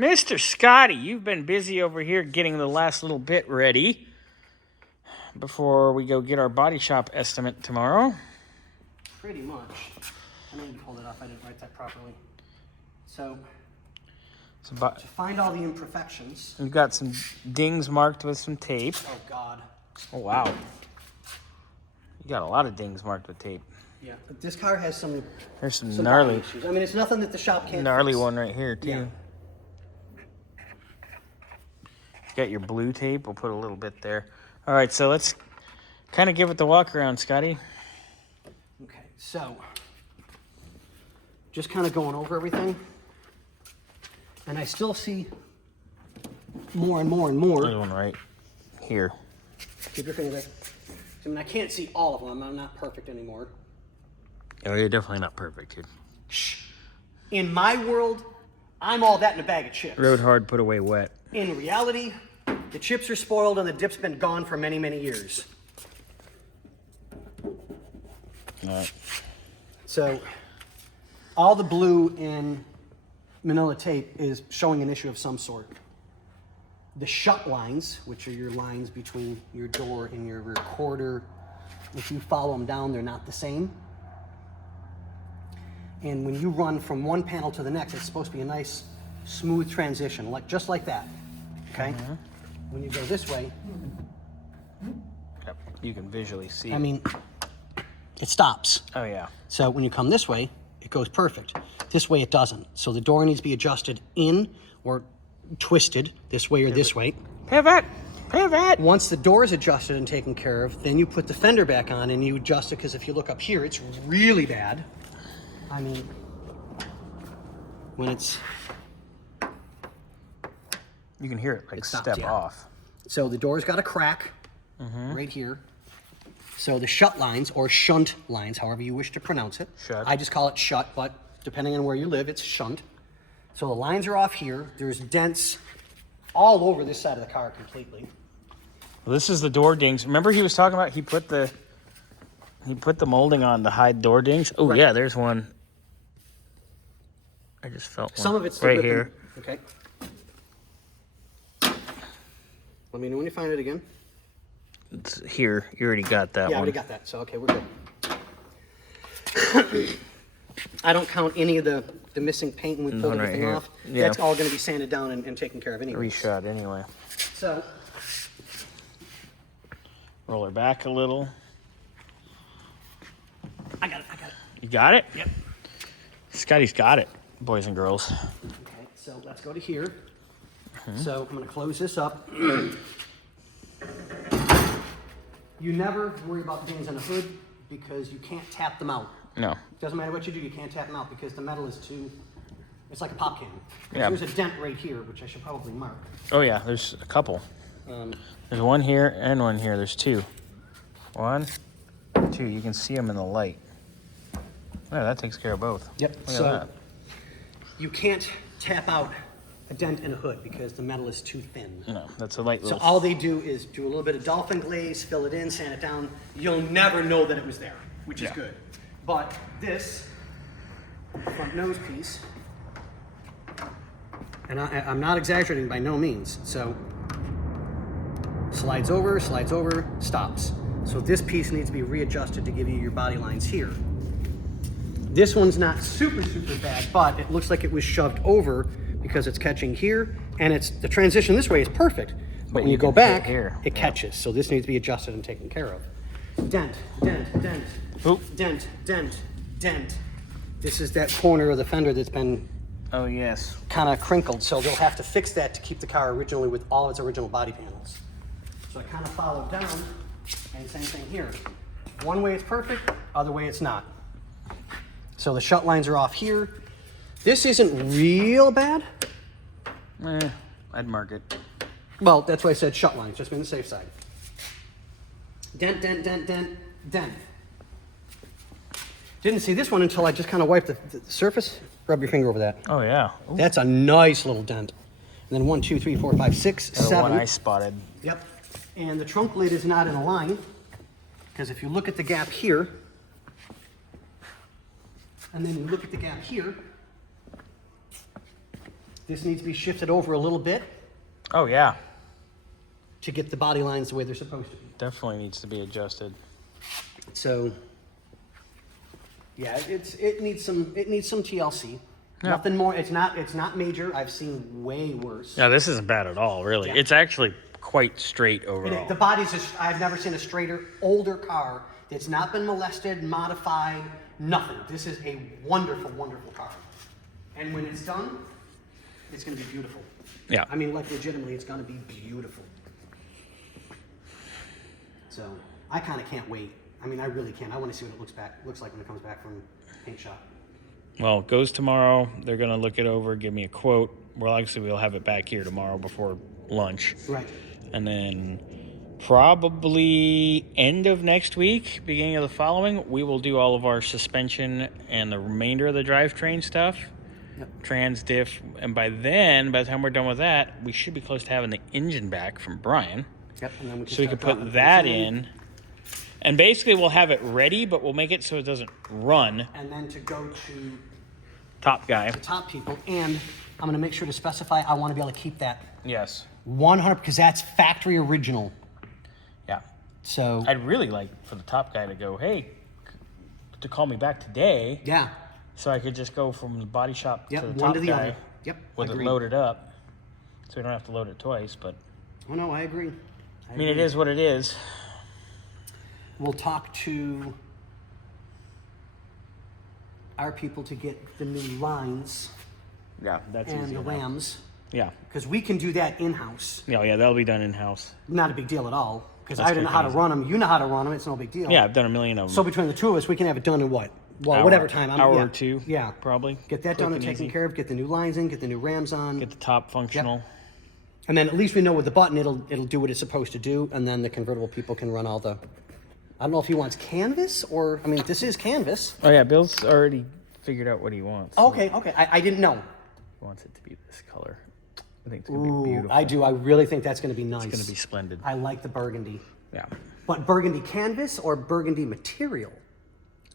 Mr. Scotty, you've been busy over here getting the last little bit ready before we go get our body shop estimate tomorrow. Pretty much. I need to hold it up. I didn't write that properly. So to find all the imperfections. We've got some dings marked with some tape. Oh, God. Oh, wow. You got a lot of dings marked with tape. Yeah, but this car has some. There's some gnarly issues. I mean, it's nothing that the shop can't gnarly fix. one right here, too. Yeah. You got your blue tape. We'll put a little bit there. All right, so let's kind of give it the walk around, Scotty. Okay, so just kind of going over everything. And I still see more and more and more. There's one right here. Keep your finger there. I mean, I can't see all of them. I'm not perfect anymore. Oh, you're definitely not perfect, dude. Shh. In my world, I'm all that in a bag of chips. Rode hard, put away wet. In reality, the chips are spoiled and the dip's been gone for many, many years. All right. So, all the blue in manila tape is showing an issue of some sort. The shut lines, which are your lines between your door and your recorder, if you follow them down, they're not the same. And when you run from one panel to the next, it's supposed to be a nice, smooth transition, just like that. Okay? Mm-hmm. When you go this way, Yep. You can visually see. I mean, it stops. Oh, yeah. So when you come this way, it goes perfect. This way it doesn't. So the door needs to be adjusted in or twisted this way or this way. Pivot! Pivot! Once the door is adjusted and taken care of, then you put the fender back on and you adjust it, because if you look up here, it's really bad. I mean, when it's... You can hear it like stopped, step off. So the door's got a crack right here. So the shut lines, or shunt lines, however you wish to pronounce it. Shut. I just call it shut, but depending on where you live, it's shunt. So the lines are off here. There's dents all over this side of the car completely. Well, this is the door dings. Remember he was talking about he put the molding on to hide door dings? Oh, Right. Yeah, there's one. I just felt one. Some of it's right ripping. here. Okay. Let me know when you find it again. It's here. You already got that Yeah, I one. already got that. So, okay, we're good. I don't count any of the missing paint when we pulled Right everything here. off. Yeah. That's all going to be sanded down and taken care of anyway. Reshot anyway. So, Roll her back a little. I got it. You got it? Yep. Scotty's got it, boys and girls. Okay, so let's go to here. So I'm going to close this up. You never worry about dings on the hood because you can't tap them out. No. Doesn't matter what you do, you can't tap them out because the metal is too, it's like a pop can. Yeah. There's a dent right here, which I should probably mark. Oh, yeah, there's a couple. There's one here and one here. There's two. One, two. You can see them in the light. Yeah, that takes care of both. Yep. Look So at that. you can't tap out a dent in a hood because the metal is too thin. No, that's a light So little... all they do is do a little bit of dolphin glaze, fill it in, sand it down. You'll never know that it was there, which is good. But this front nose piece, and I'm not exaggerating by no means, so slides over, stops. So this piece needs to be readjusted to give you your body lines here. This one's not super bad, but it looks like it was shoved over because it's catching here, and the transition this way is perfect. But when you go back, it catches. So this needs to be adjusted and taken care of. Dent. Oop. Dent. This is that corner of the fender that's been Oh, yes. kind of crinkled, so they'll have to fix that to keep the car originally with all of its original body panels. So I kind of followed down, and same thing here. One way it's perfect, other way it's not. So the shut lines are off here. This isn't real bad. I'd mark it. Well, that's why I said shut lines, just be on the safe side. Dent. Didn't see this one until I just kind of wiped the surface. Rub your finger over that. Oh, yeah. Ooh. That's a nice little dent. And then 1, 2, 3, 4, 5, 6, The 7. one I spotted. Yep. And the trunk lid is not in a line, because if you look at the gap here, and then you look at the gap here, This needs to be shifted over a little bit Oh, yeah. to get the body lines the way they're supposed to be. Definitely needs to be adjusted. So, yeah, it needs some TLC. Yeah. Nothing more. It's not major. I've seen way worse. Yeah, this isn't bad at all, really. Yeah. It's actually quite straight overall. The body's just, I've never seen a straighter, older car that's not been molested, modified, nothing. This is a wonderful, wonderful car. And when it's done, it's going to be beautiful. Yeah. I mean, like, legitimately, it's going to be beautiful. So, I kind of can't wait. I mean, I really can't. I want to see what it looks like when it comes back from paint shop. Well, it goes tomorrow. They're going to look it over, give me a quote. Well, actually, we'll have it back here tomorrow before lunch. Right. And then probably end of next week, beginning of the following, we will do all of our suspension and the remainder of the drivetrain stuff. Yep. Trans, diff. And by the time we're done with that, we should be close to having the engine back from Brian. Yep. And then So we can put that in. And basically, we'll have it ready, but we'll make it so it doesn't run. And then to go to Top guy. the top people, and I'm going to make sure to specify I want to be able to keep that Yes. 100 because that's factory original. Yeah. So I'd really like for the top guy to go, hey, to call me back today. yeah, So I could just go from the body shop yep, to the one top to the guy other. Yep, with agreed. it loaded up. So we don't have to load it twice, but Oh no, I agree. I mean, it is what it is. We'll talk to our people to get the new lines Yeah, that's and easy the enough. lambs Yeah. because we can do that in-house. Yeah, that'll be done in-house. Not a big deal at all because That's I don't know how to quick and run them. You know how to run them. It's no big deal. Yeah, I've done a million of them. So between the two of us, we can have it done in what? Well, whatever time. Hour yeah. or two, Yeah. probably. Get that Quick done and and taken easy. care of. Get the new lines in. Get the new rams on. Get the top functional. And then at least we know with the button, it'll do what it's supposed to do. And then the convertible people can run all the. I don't know if he wants canvas or I mean, this is canvas. Oh, yeah, Bill's already figured out what he wants. Okay. I didn't know. He wants it to be this color. I think it's going to be Ooh, beautiful. I do. I really think that's going to be nice. It's going to be splendid. I like the burgundy. Yeah. But burgundy canvas or burgundy material?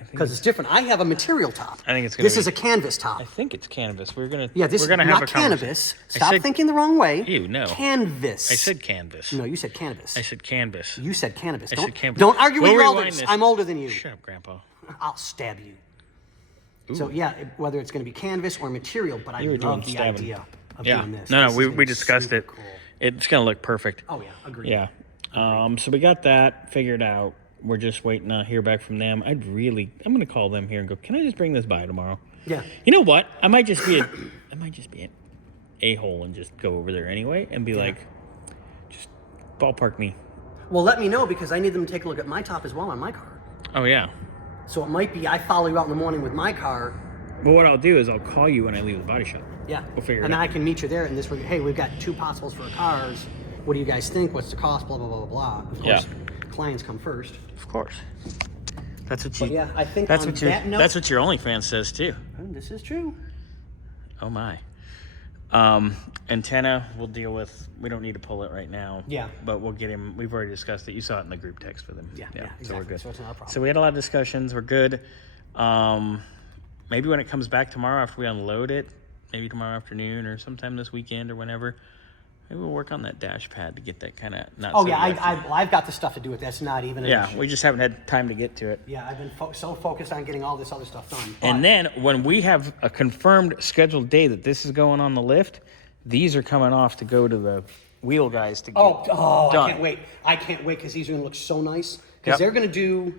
I think Because it's different. I have a material top. I think it's gonna This be- is a canvas top. I think it's canvas. We're going to Yeah, this we're is gonna not have a conversation. cannabis. I Stop said- thinking the wrong way. Ew, no. Canvas. I said canvas. No, you said cannabis. I said canvas. You said cannabis. I Don't, said canvas. don't argue with We'll your rewind elders. this. I'm older than you. Shut up, Grandpa. I'll stab you. Ooh. So yeah, whether it's going to be canvas or material, but I You were doing love the stabbing. idea of Yeah. doing this. No, This is we gonna be discussed super it. Cool. It's going to look perfect. Oh yeah, agreed. Yeah. So we got that figured out. We're just waiting to hear back from them. I'm going to call them here and go, can I just bring this by tomorrow? Yeah. You know what? I might just be an a-hole and just go over there anyway and be like, just ballpark me. Well, let me know because I need them to take a look at my top as well on my car. Oh, yeah. So it might be I follow you out in the morning with my car. Well, what I'll do is I'll call you when I leave the body shop. Yeah. We'll figure it and out. then I can meet you there and this way, hey, we've got 2 possibles for cars. What do you guys think? What's the cost? Blah, blah, blah, blah, blah. Of course, clients come first. Of course. That's what you. But yeah, I think that's on what your. that note- That's what your OnlyFans says too. This is true. Oh my. Antenna, we'll deal with. We don't need to pull it right now. Yeah. But we'll get him. We've already discussed it. You saw it in the group text with him. Yeah, exactly. So we're good. So it's not a problem. So we had a lot of discussions. We're good. Maybe when it comes back tomorrow after we unload it, maybe tomorrow afternoon or sometime this weekend or whenever, maybe we'll work on that dash pad to get that kind of not. Oh so yeah, lefty. I've got the stuff to do it. That's not even an Yeah, issue. we just haven't had time to get to it. Yeah, I've been so focused on getting all this other stuff done. And then when we have a confirmed scheduled day that this is going on the lift, these are coming off to go to the wheel guys to get Oh, done. I can't wait. I can't wait because these are going to look so nice. Because Yep. they're going to do,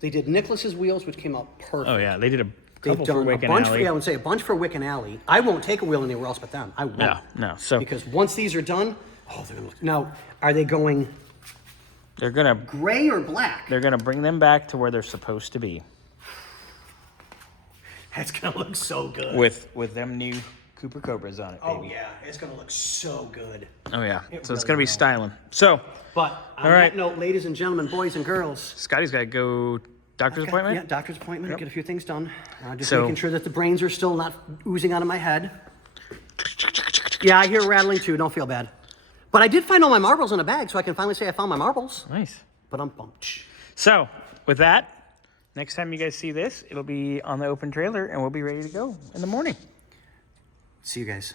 they did Nicholas's wheels, which came out perfect. Oh yeah, they did a They've couple for done a Wick and bunch Alley. for, yeah, I would say a bunch for Wick and Alley. I won't take a wheel anywhere else but them. I won't. Yeah, no. So Because once these are done, oh, they're going to look. Now, are they going they're gonna gray or black? bring them back to where they're supposed to be That's going to look so good. with them new Cooper Cobras on it, baby. Oh, yeah. It's going to look so good. Oh yeah. It So it's really gonna be will. styling. So But on All right. that note, ladies and gentlemen, boys and girls. Scotty's got to go doctor's appointment. Yeah, doctor's appointment. Yep. Get a few things done. Just So- making sure that the brains are still not oozing out of my head. Yeah, I hear rattling too. Don't feel bad. But I did find all my marbles in a bag, so I can finally say I found my marbles. Nice. But I'm pumped. So with that, next time you guys see this, it'll be on the open trailer and we'll be ready to go in the morning. See you guys.